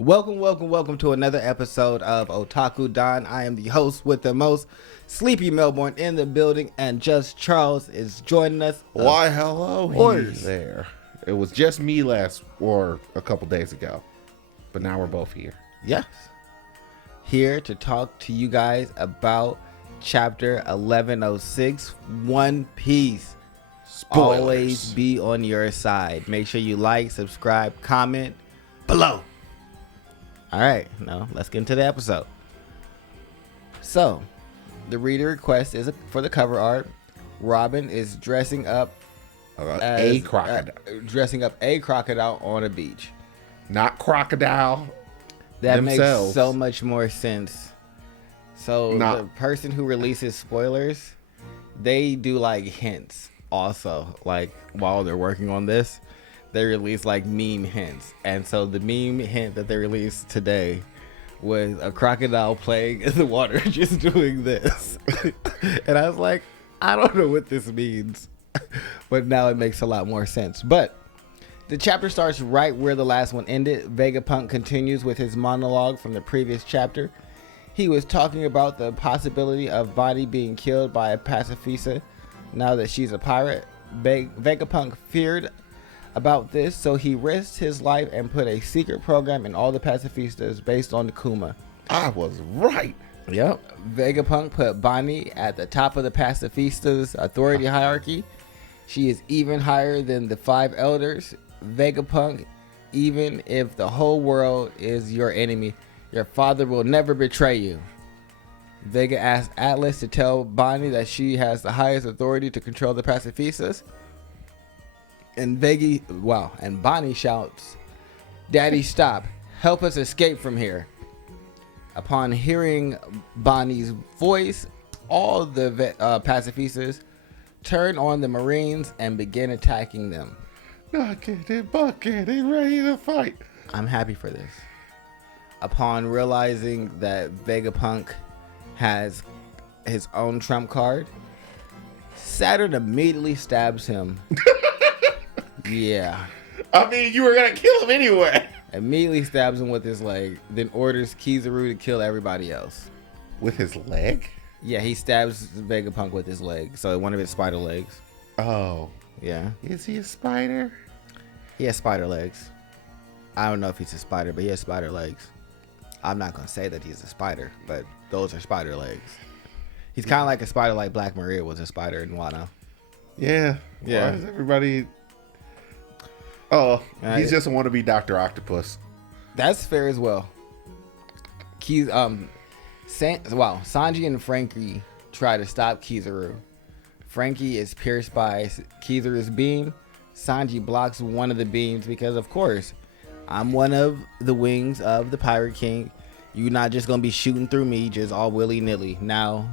Welcome to another episode of Otaku Don. I am the host with the most, Sleepy Melbourne in the building, and Just Charles is joining us. Why, hello, orders. he's there. It was just me a couple days ago, but now we're both here. Yes. Here to talk to you guys about Chapter 1106, One Piece. Spoilers. Always be on your side. Make sure you like, subscribe, comment below. All right, now let's get into the episode. So, the reader request is for the cover art. Robin is dressing up A crocodile. dressing up a crocodile on a beach. Not crocodile That themselves. makes so much more sense. So the person who releases spoilers, they do like hints also. Like while they're working on this, they release like meme hints. And so the meme hint that they released today was a crocodile playing in the water just doing this. And I was like, I don't know what this means. But now it makes a lot more sense. But the chapter starts right where the last one ended. Vegapunk continues with his monologue from the previous chapter. He was talking about the possibility of Bonnie being killed by a pacifista now that she's a pirate. Vegapunk feared about this, so he risked his life and put a secret program in all the pacifistas based on the Kuma. I was right. Yep. Vegapunk put Bonnie at the top of the pacifistas' authority hierarchy. She is even higher than the 5 elders. Vegapunk, even if the whole world is your enemy, your father will never betray you. Vega asked Atlas to tell Bonnie that she has the highest authority to control the pacifistas. And Bonnie shouts, "Daddy, stop. Help us escape from here." Upon hearing Bonnie's voice, all the pacifistas turn on the Marines and begin attacking them. Knock it, bucket, they ready to fight. I'm happy for this. Upon realizing that Vegapunk has his own trump card, Saturn immediately stabs him. Yeah. I mean, you were going to kill him anyway. Immediately stabs him with his leg, then orders Kizaru to kill everybody else. With his leg? Yeah, he stabs Vegapunk with his leg, so one of his spider legs. Oh. Yeah. Is he a spider? He has spider legs. I don't know if he's a spider, but he has spider legs. I'm not going to say that he's a spider, but those are spider legs. He's kind of like a spider like Black Maria was a spider in Wano. Yeah. Yeah. Why is everybody... Oh, he just want to be Dr. Octopus. That's fair as well. Sanji and Frankie try to stop Kizaru. Frankie is pierced by Kizaru's beam. Sanji blocks one of the beams because, of course, I'm one of the wings of the Pirate King. You're not just going to be shooting through me just all willy-nilly. Now,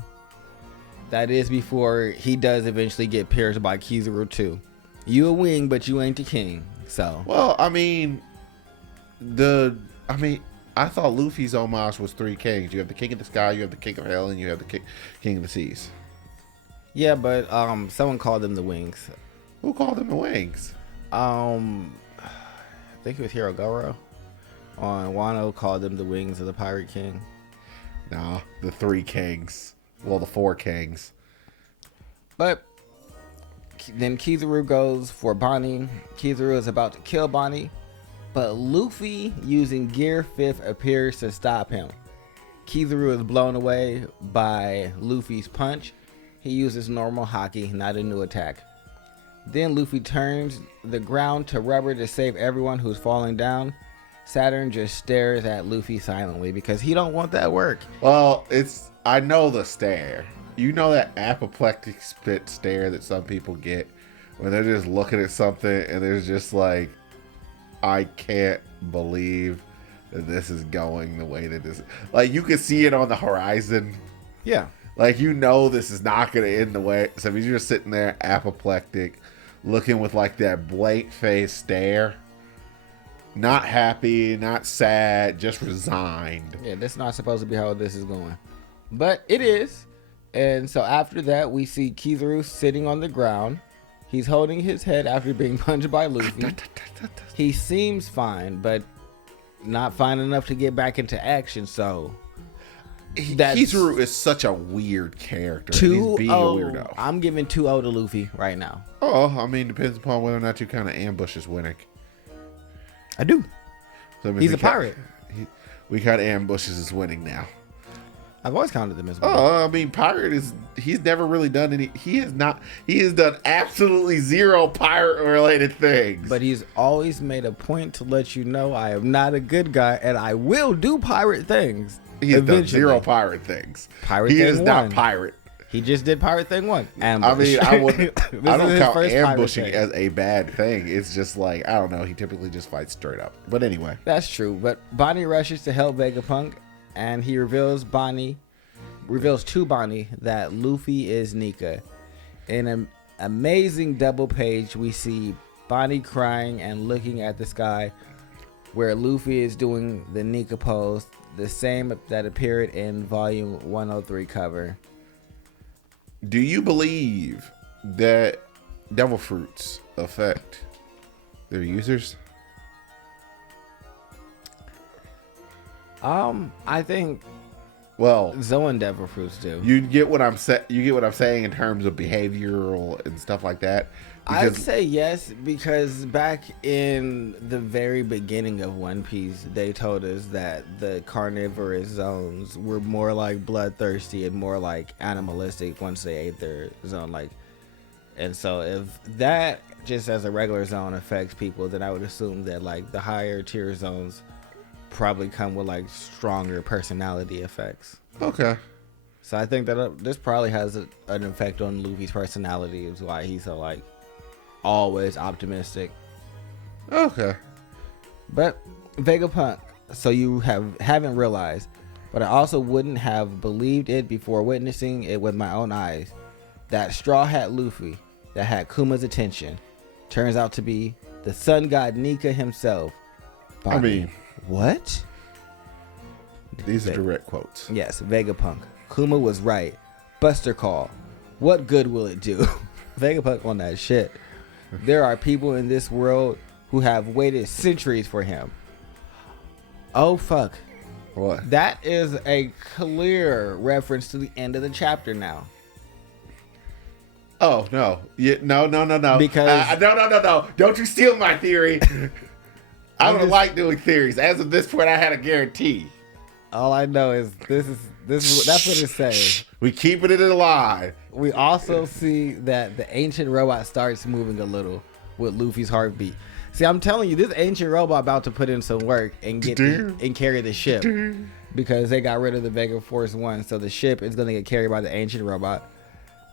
that is before he does eventually get pierced by Kizaru too. You a wing, but you ain't the king. So. Well, I thought Luffy's homage was 3 kings. You have the king of the sky, you have the king of hell, and you have the king of the seas. Yeah, but someone called them the wings. Who called them the wings? I think it was Hirogoro on Wano called them the wings of the Pirate King. Nah, the 3 kings. Well, the 4 kings. But then Kizaru goes for Bonnie. Kizaru is about to kill Bonnie, but Luffy, using Gear 5th, appears to stop him. Kizaru is blown away by Luffy's punch. He uses normal haki, not a new attack. Then Luffy turns the ground to rubber to save everyone who's falling down. Saturn just stares at Luffy silently because he don't want that work. Well, I know the stare. You know that apoplectic spit stare that some people get when they're just looking at something and there's just like, I can't believe that this is going the way that this. Like, you can see it on the horizon. Yeah. Like, you know this is not going to end the way. So if you're just sitting there apoplectic, looking with like that blank face stare, not happy, not sad, just resigned. Yeah, that's not supposed to be how this is going. But it is. And so after that, we see Kizaru sitting on the ground. He's holding his head after being punched by Luffy. He seems fine, but not fine enough to get back into action. So Kizaru is such a weird character. He's being a weirdo. I'm giving 2-0 to Luffy right now. Oh, I mean, depends upon whether or not you kind of ambush is winning. I do. So he's a pirate. We kind of ambushes is winning now. I've always counted them as winning. Oh, I mean, pirate is, he's never really done any, he has done absolutely zero pirate related things. But he's always made a point to let you know I am not a good guy and I will do pirate things. He's done zero pirate things. He is not pirate. He just did pirate thing 1. Ambush. I mean, I don't count ambushing as a bad thing. It's just like, I don't know. He typically just fights straight up. But anyway. That's true. But Bonnie rushes to help Vegapunk, and he reveals to Bonnie that Luffy is Nika. In an amazing double page, we see Bonnie crying and looking at the sky, where Luffy is doing the Nika pose, the same that appeared in volume 103 cover. Do you believe that devil fruits affect their users? I think Zoan devil fruits do. You get what I'm saying in terms of behavioral and stuff like that. I'd say yes, because back in the very beginning of One Piece, they told us that the carnivorous zones were more like bloodthirsty and more like animalistic once they ate their zone. And so if that just as a regular zone affects people, then I would assume that like the higher tier zones probably come with like stronger personality effects. Okay. So I think that this probably has an effect on Luffy's personality, is why he's so like always optimistic. Okay. But Vegapunk, so you haven't realized, but I also wouldn't have believed it before witnessing it with my own eyes. That Straw Hat Luffy that had Kuma's attention turns out to be the sun god Nika himself. I mean, what? These are direct quotes. Yes, Vegapunk. Kuma was right. Buster Call. What good will it do? Vegapunk on that shit. There are people in this world who have waited centuries for him. Oh, fuck. What? That is a clear reference to the end of the chapter now. Oh, no. No. Because... No. Don't you steal my theory. I don't like doing theories. As of this point, I had a guarantee. All I know is this is that's what it says. We keeping it alive. We also see that the ancient robot starts moving a little with Luffy's heartbeat. See, I'm telling you, this ancient robot about to put in some work and and carry the ship, because they got rid of the Vega Force 1, so the ship is going to get carried by the ancient robot.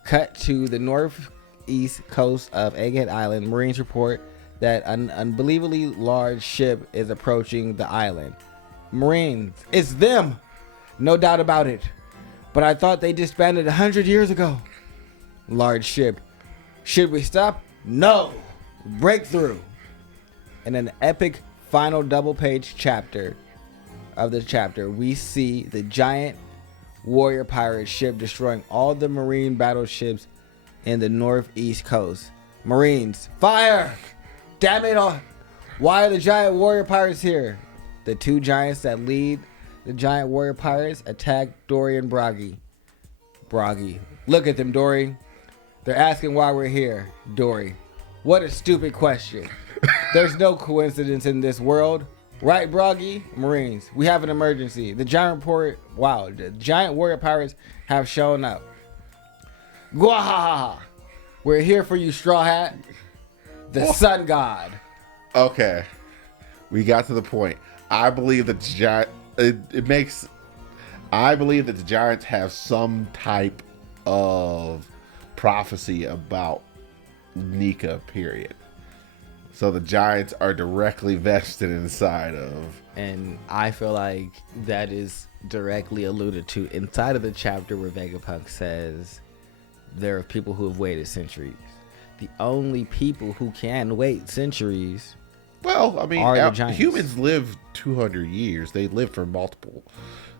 Cut to the northeast coast of Egghead Island. Marines report that an unbelievably large ship is approaching the island. Marines, it's them, no doubt about it. But I thought they disbanded 100 years ago. Large ship. Should we stop? No. Breakthrough. In an epic final double-page chapter of the chapter, we see the giant warrior pirate ship destroying all the marine battleships in the northeast coast. Marines, fire! Damn it all! Why are the giant warrior pirates here? The two giants that lead the giant warrior pirates attack Dory and Broggy. Broggy, look at them, Dory. They're asking why we're here. Dory, what a stupid question. There's no coincidence in this world. Right, Broggy? Marines, we have an emergency. The giant warrior pirates have shown up. Gwahaha! We're here for you, Straw Hat. The sun god. Okay. We got to the point. I believe that I believe that the giants have some type of prophecy about Nika, period. So the giants are directly vested inside of. And I feel like that is directly alluded to inside of the chapter where Vegapunk says there are people who have waited centuries. The only people who can wait centuries. Well, I mean, humans live 200 years. They live for multiple.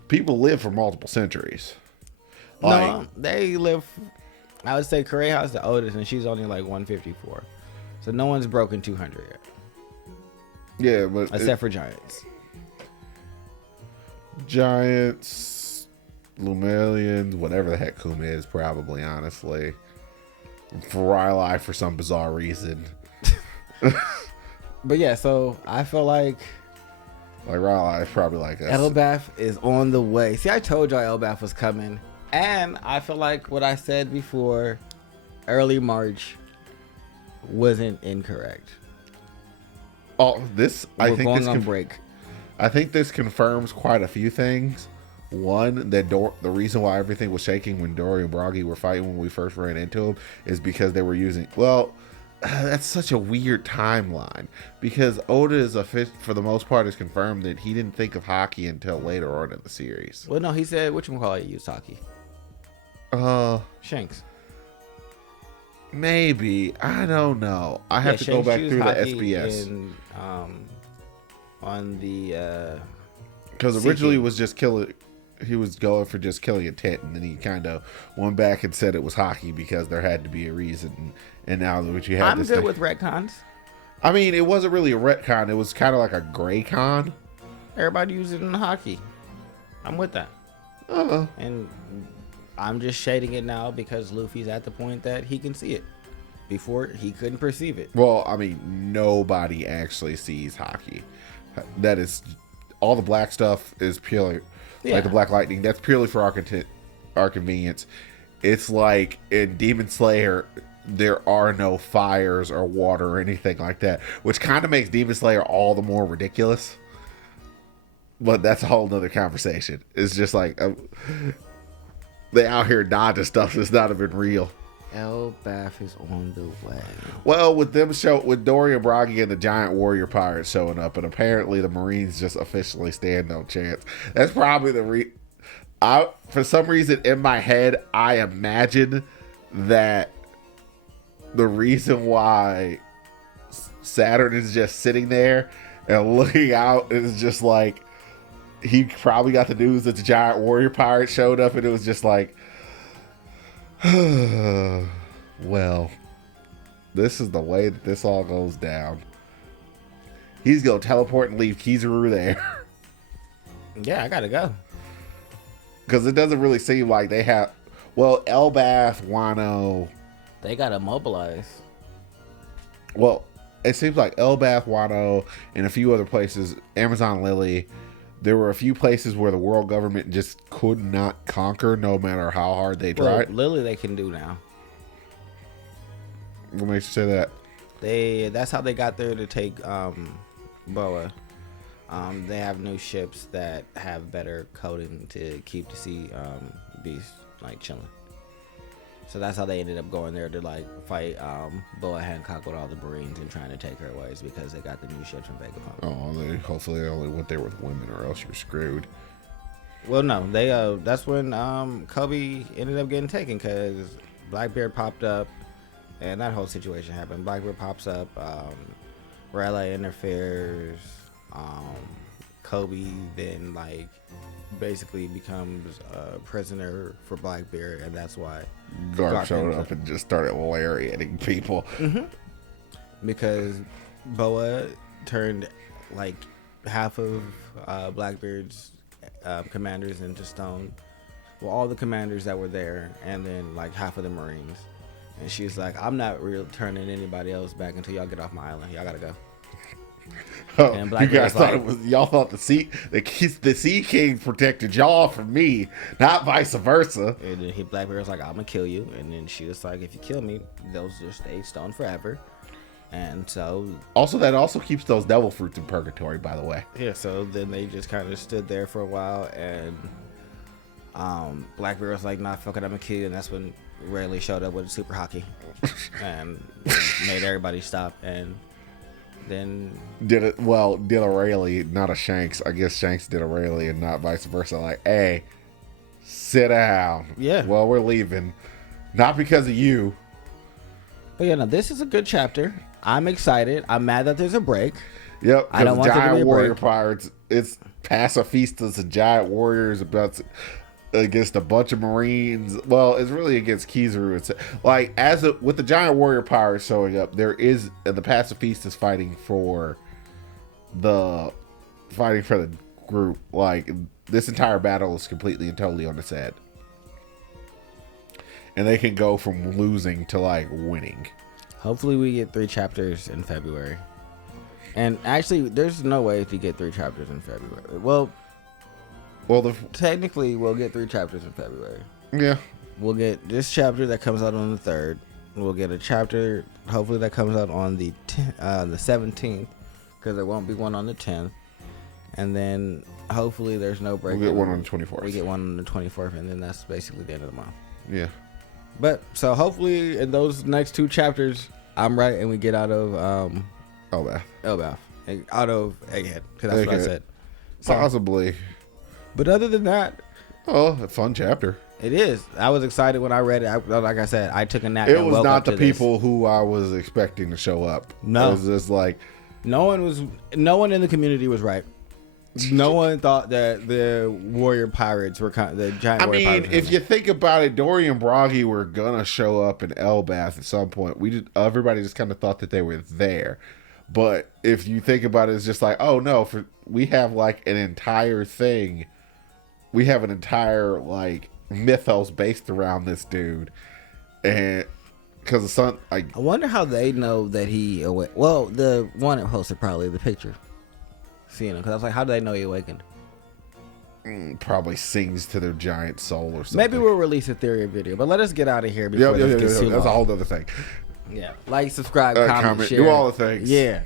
People live for multiple centuries. No, they live. I would say Kureha's the oldest, and she's only like 154. So no one's broken 200 yet. Yeah, but except for giants. Giants, Lumelians, whatever the heck Kuma is, probably, honestly. Riley for some bizarre reason. But yeah, so I feel like Riley is probably like us. Elbaf is on the way. See, I told y'all Elbaf was coming. And I feel like what I said before, early March, wasn't incorrect. Oh, I think this on break. I think this confirms quite a few things. One, that the reason why everything was shaking when Dory and Bragi were fighting when we first ran into them is because they were using... Well, that's such a weird timeline. Because Oda is for the most part is confirmed that he didn't think of hockey until later on in the series. Well, no, he said, whatchamacallit used hockey? Shanks. Maybe. I don't know. I have to go back through the SBS. On the... Because originally it was just killing... He was going for just killing a tent, and then he kind of went back and said it was hockey because there had to be a reason. And now that you have I'm good with retcons. I mean, it wasn't really a retcon. It was kind of like a gray con. Everybody used it in hockey. I'm with that. And I'm just shading it now because Luffy's at the point that he can see it. Before, he couldn't perceive it. Well, I mean, nobody actually sees hockey. That is... All the black stuff is purely... Yeah. Like the Black Lightning, that's purely for our convenience. It's like in Demon Slayer, there are no fires or water or anything like that, which kind of makes Demon Slayer all the more ridiculous. But that's a whole nother conversation. It's just like they out here dodging stuff that's not even real. Elbaf is on the way. Well, with Dory and Bragi and the giant warrior pirates showing up, and apparently the Marines just officially stand no chance. That's probably for some reason in my head, I imagine that the reason why Saturn is just sitting there and looking out is just like he probably got the news that the giant warrior pirate showed up, and it was just like, well, this is the way that this all goes down. He's gonna teleport and leave Kizaru there. Yeah, I gotta go. Because it doesn't really seem like they have... Well, Elbaf, Wano... They gotta mobilize. Well, it seems like Elbaf, Wano, and a few other places, Amazon Lily... There were a few places where the world government just could not conquer, no matter how hard they tried. Lily they can do now. What makes you say that? That's how they got there to take Boa. They have new ships that have better coating to keep the sea beasts like chilling. So that's how they ended up going there to like fight Boa Hancock with all the Marines and trying to take her away, is because they got the new ships from Vegapunk. Oh, hopefully they only went there with women, or else you're screwed. Well, no, they that's when Kobe ended up getting taken, because Blackbeard popped up, and that whole situation happened. Blackbeard pops up, Raleigh interferes, Kobe then like basically becomes a prisoner for Blackbeard, and that's why Garp showed up and just started lariating people. Mm-hmm. Because Boa turned like half of Blackbeard's commanders into stone. Well, all the commanders that were there, and then like half of the Marines. And she's like, I'm not turning anybody else back until y'all get off my island. Y'all gotta go. Oh, and you guys thought y'all thought the Sea King protected y'all from me, not vice versa. And then Blackbeard was like, I'm gonna kill you. And then she was like, if you kill me, they'll just stay stone forever. And so that also keeps those devil fruits in purgatory, by the way. Yeah, so then they just kind of stood there for a while, and Blackbeard was like, nah, fuck it, I'm gonna kill you. And that's when Rayleigh showed up with super hockey and made everybody stop. And then did a Rayleigh, not a Shanks. I guess Shanks did a Rayleigh and not vice versa. Like, hey, sit down. Yeah. Well, we're leaving. Not because of you. But yeah, no, this is a good chapter. I'm excited. I'm mad that there's a break. Yep. I don't want giant warrior pirates. It's pacifistas and giant warriors against a bunch of Marines. Well, it's really against Kizaru. It's like with the giant warrior pirates showing up, there is the pacifistas fighting for the group, like, this entire battle is completely and totally on its head. And they can go from losing to, like, winning. Hopefully we get 3 chapters in February. And actually, there's no way to get 3 chapters in February. Well, technically, we'll get 3 chapters in February. Yeah. We'll get this chapter that comes out on the 3rd. We'll get a chapter, hopefully, that comes out on the 17th, because there won't be one on the 10th. And then, hopefully, there's no break. We'll get one on the 24th. We get one on the 24th, and then that's basically the end of the month. Yeah. But, so, hopefully, in those next 2 chapters, I'm right, and we get out of Elbath. And out of Egghead, because that's what I said. So, possibly. But other than that... Oh, a fun chapter. It is. I was excited when I read it. Like I said, I took a nap. It was not the people who I was expecting to show up. No. It was just like... No one in the community was right. No one thought that the warrior pirates were the giant warrior pirates. If you think about it, Dory and Broggy were going to show up in Elbath at some point. Everybody just kind of thought that they were there. But if you think about it, it's just like, oh no, we have like an entire thing. We have an entire like mythos based around this dude. And because the sun, I wonder how they know that he awake. Well, the one that posted probably the picture, seeing him, because I was like, how do they know he awakened? Probably sings to their giant soul or something. Maybe we'll release a theory video, but let us get out of here before this gets too long. That's a whole other thing. Yeah, like, subscribe, comment, share. Do all the things. Yeah.